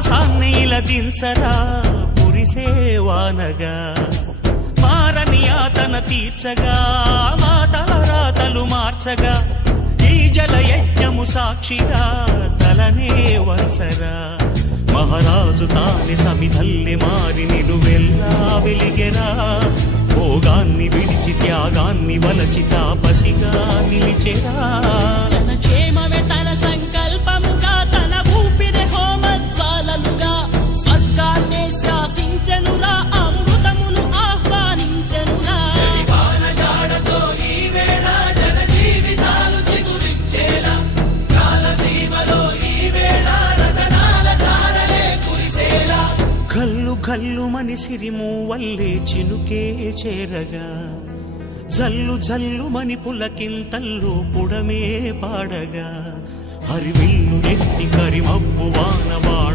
మానసాన్ని ఇలదించరా కురిసేవానగా మారని ఆతన తీర్చగా మాతల రాతలు మార్చగా ఈ జల యజ్ఞము సాక్షిగా తలనే వంచరా మహారాజు తాని సమిధల్లె మారి నిలువెల్లా వెలిగెరా భోగాన్ని విడిచి త్యాగాన్ని వలచి తాపసిగా నిలిచెరా జనక్షేమమే తన సంకల్పముగా తన ఊపిరి హోమజ్వాలలుగా స్వర్గాన్నే శాసించెనురా అమృతమును ఆహ్వానించెనురా కల్లు కల్లు మని సిరిము వల్లే చినుకే చేరగా జల్లు జల్లు మని పులకింతల్లు పుడమే పాడగా హరివిల్లు ఎత్తి కరిమబ్బు వానవాడ